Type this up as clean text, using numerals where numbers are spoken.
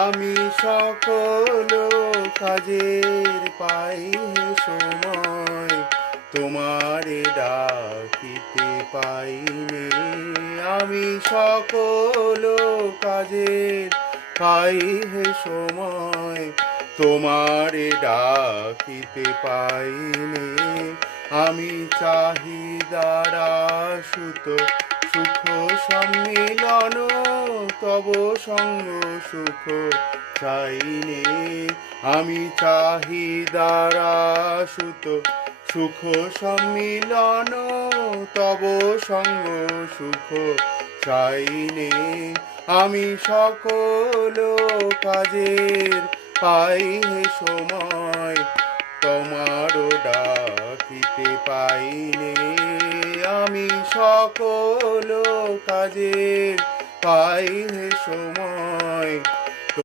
আমি সকল কাজের পাই হে সময়, তোমারে ডাকিতে পাইনে। আমি সকল কাজের পাই হে সময়, তোমারে ডাকিতে পাইনে। আমি চাহিদার আশুত সুখ সম্মিলন, তব সঙ্গ সুখ চাইনে। আমি চাহিদার আশুত সুখ সম্মিলন, তব সঙ্গ সুখ চাইনে। আমি সকল কাজের পাই হে সময়, তোমারও ডাকিতে পাইনে। আমি সকল কাজের পাই হে সময়,